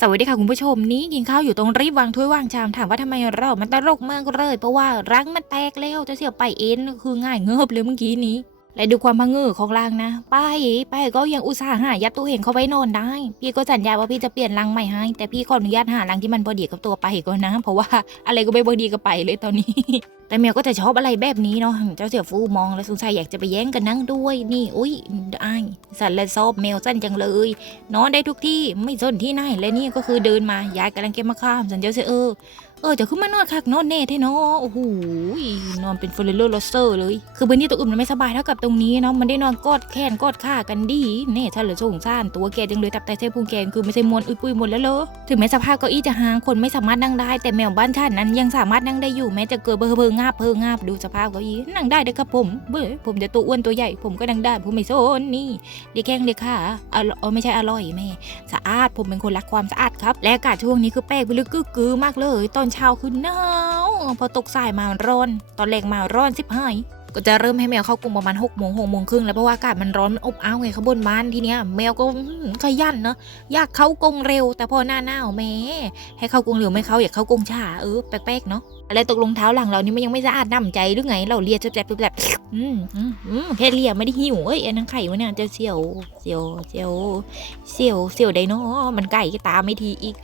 สวัสดีค่ะคุณผู้ชมนี้กินข้าวอยู่ตรงรีบวางถ้วยวางชามถามว่าทำไมเรามันตลกมากเลย เพราะว่ารังมันแตกแล้วจะเสียไปเอ็นคือง่ายเงือบเลยเมื่อกี้นี้ และดูความพังเงือของรังนะป้ายป้ายก็ยังอุตส่าห์หายัดตู้เห็นเขาไว้นอนได้ พี่ก็สัญญาว่าพี่จะเปลี่ยนรังใหม่ให้ แต่พี่ขออนุญาตหารังที่มันพอดีกับตัวไปก่อนนะ เพราะว่าอะไรก็ไม่พอดีกับไปเลยตอนนี้ แต่แมวก็จะชอบอะไรแบบนี้เนาะเจ้าเสี่ยวฟูมองแล้วสงสัยอยากจะไปแย่งกันนั่งด้วย นี่อุ้ยได้สันและชอบแมวสั้นจังเลย นอนได้ทุกที่ไม่สนที่ไหนและนี่ก็คือเดินมายายกำลังเก็บมะข้ามสันเจ้าเสียเออเออจะขึ้นมานอนคักนอนเน่แท้เนาะโอ้โหนอนเป็นเฟอร์รโลโรเซอร์เลย คือพื้นที่ตัวอื่นมันไม่สบายเท่ากับตรงนี้เนาะมันได้นอนกอดแขนกอดขากันดีเน่ถ้าเหลือสงสารตัวแกจังเลยตับไตเส้นพุงแกงคือไม่ใช่มวนอุ้ยปุยหมดแล้วเหรอถึงแม้สภาพเก้าอี้จะหางคนไม่สามารถนั่งได้ แต่แมวบ้านฉันนั้นยังสามารถนั่งได้อยู่แม้จะเกิดเบอร์เบอร์งาบเบอร์งาบดูสภาพเก้าอี้นั่งได้เด้อครับผมเบ้อผมจะตัวอ้วนตัวใหญ่ผมก็นั่งได้ผมไม่โซนนี่เดียแข้งเดียขาอร่อยไม่ใช่อร่อยแม่สะอาดผมเป็นคนรักความสะอาดครับและอากาศช่วงนี้คือแปลกไปลึกกึกกือมากเลยตอนเช้าคือหนาวพอตกสายมาร้อน ตอนแรกมาร้อนสิบห้าก็จะเริ่มให้แมวเข้ากรงประมาณ6กโมงหกโมงครึ่งแล้วเพราะว่าอากาศมันร้อนมันอบอ้าวไงข้างบนบ้านทีเนี้ยแมวก็ขยันเนาะอยากเข้ากรงเร็ว แต่พอหน้าหนาวแม่ให้เข้ากรงเร็วไม่เข้าอยากเข้ากรงช้าเออแปลกๆเนาะอะไรตกลงเท้าหลังเรานี่มันยังไม่สะอาดน้ำใจหรือไง เราเลียแจ๊บๆแบบอืมอืมแค่เลียไม่ได้หิวเอ้ยอันนั้นไข่วะเนี่ยจะเสียวเสียวเสียวเสี่ยวเสี่ยวไดโนมันไก่ก็ตาไม่ทีอีก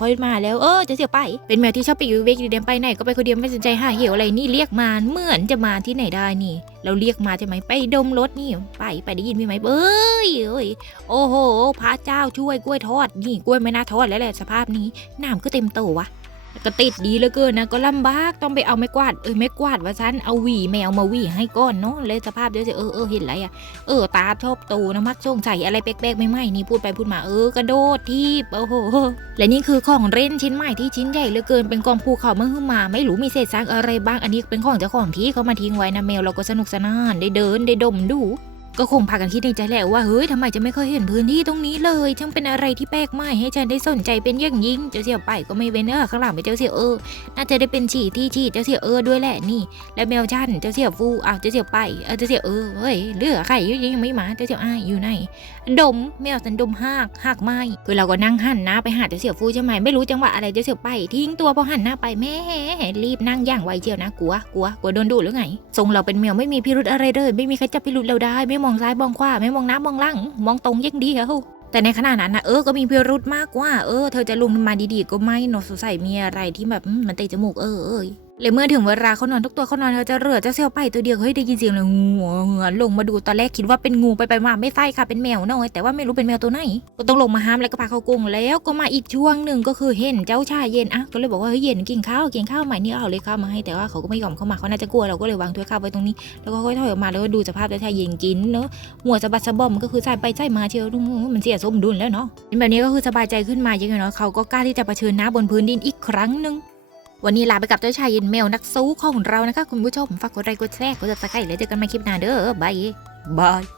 ค่อยมาแล้วเออจะเสียวไป เป็นแมวที่ชอบไปอยู่เวกเดียมไปไหนก็ไปคนเดียวไม่สนใจหาเหี้ยวอะไรนี่เรียกมาเหมือนจะมาที่ไหนได้นี่ เราเรียกมาใช่ไหมไปดมรถนี่ ไปไปได้ยินไหมเอ้ยเอ้ยโอ้โหพระเจ้าช่วยกล้วยทอดนี่กล้วยไม่น่าทอดแล้วแหละสภาพนี้น้ำก็เต็มโตวะ ก็ติดดีเหลือเกินนะก็ลำบากต้องไปเอาไม้กวาดเออไม้กวาดว่าฉันเอาหวีแมวมาหวีให้ก้อนเนาะเลยสภาพเดี๋ยวเออเออเห็นไรอะเออตาชอบโตนะมักสงสัยอะไรแปลกๆไม่ไหมนี่พูดไปพูดมาเออกระโดดทีบโอ้โหและนี่คือของเล่นชิ้นใหม่ที่ชิ้นใหญ่เหลือเกินเป็นกองภูเขาเมื่อขึ้นมา ไม่รู้มีเศษซากอะไรบ้างอันนี้เป็นของเจ้าของที่เขามาทิ้งไว้นะแมวเราก็สนุกสนานได้เดินได้ดมดู ก็คงพากันคิดในใจแหละว่าเฮ้ยทำไมจะไม่เคยเห็นพื้นที่ตรงนี้เลยช่างเป็นอะไรที่แปลกใหม่ให้ฉันได้สนใจเป็นอย่างยิ่งเจ้าเสี่ยวไปก็ไม่เว้นเออข้างหลังเป็นเจ้าเสี่ยวเออน่าจะได้เป็นฉี่ที่ฉี่เจ้าเสี่ยวเออด้วยแหละนี่ และแมวชันเจ้าเสี่ยวฟูอ้าวเจ้าเสี่ยวไปเออเจ้าเสี่ยวเออเฮ้ยเลือไข่ยังไม่มาเจ้าเสี่ยวอ้ายอยู่ไหนดมแมวสันดมหากหากไม้คือเราก็นั่งหันหน้าไปหาเจ้าเสี่ยวฟูใช่ไหมไม่รู้จังหวะอะไรเจ้าเสี่ยวไปทิ้งตัวพอหันหน้าไปแม่รีบนั่งย่างไวเจียวนะกลัวกลัวกลัวโดนดูหรือไงทรงเราเป็นแมวไม่มีพิรุธอะไรเลยไม่มีใครจับพิรุธเราได้ไม่มองซ้ายมองขวาไม่มองหน้ามองหลัง มองตรงยังดีเหรอแต่ในขณะนั้นนะเออก็มีพิรุธมากว่า เออ เธอจะลุมมาดีๆ ก็ไม่เนอะสงสัยมีอะไรที่แบบมันเตะจมูกเออเออ เลยเมื่อถึงเวลาเขานอนทุกตัวเขานอนเขาจะเหลือเจ้าเซลไปตัวเดียวเฮ้ยได้ยินเสียงเลยงูเหงือลงมาดูตอนแรกคิดว่าเป็นงูไปไปมาไม่ใช่ค่ะเป็นแมวน้อยแต่ว่าไม่รู้เป็นแมวตัวไหนก็ต้องลงมาห้ามแล้วก็พาเขากรงแล้วก็มาอีกช่วงหนึ่งก็คือเห็นเจ้าชายเย็นอะก็เลยบอกว่าเฮ้ยเย็นกินข้าวกินข้าวใหม่นี่เอาเลยข้าวมาให้แต่ว่าเขาก็ไม่ยอมเข้ามาเขาน่าจะกลัวเราก็เลยวางถ้วยข้าวไว้ตรงนี้ แล้วก็ค่อยถอยออกมาแล้วก็ดูสภาพเจ้าชายเย็นกินเนอะหัวสะบัดสะบอมก็คือใส่ไปใส่มาเชียวมันเสียสมดุลแล้วเนาะแบบนี้ก็คือสบายใจขึ้นมาเยอะเนาะเขาก็กล้าที่จะเผชิญหน้าบนพื้นดินอีกครั้งหนึ่ง วันนี้ลาไปกับเจ้าชายเย็นแมวนักสู้ของเรานะคะ คุณผู้ชม ฝากกดไลค์กดแชร์กดติดตามแล้วเจอกันใหม่คลิปหน้าเด้อบายบาย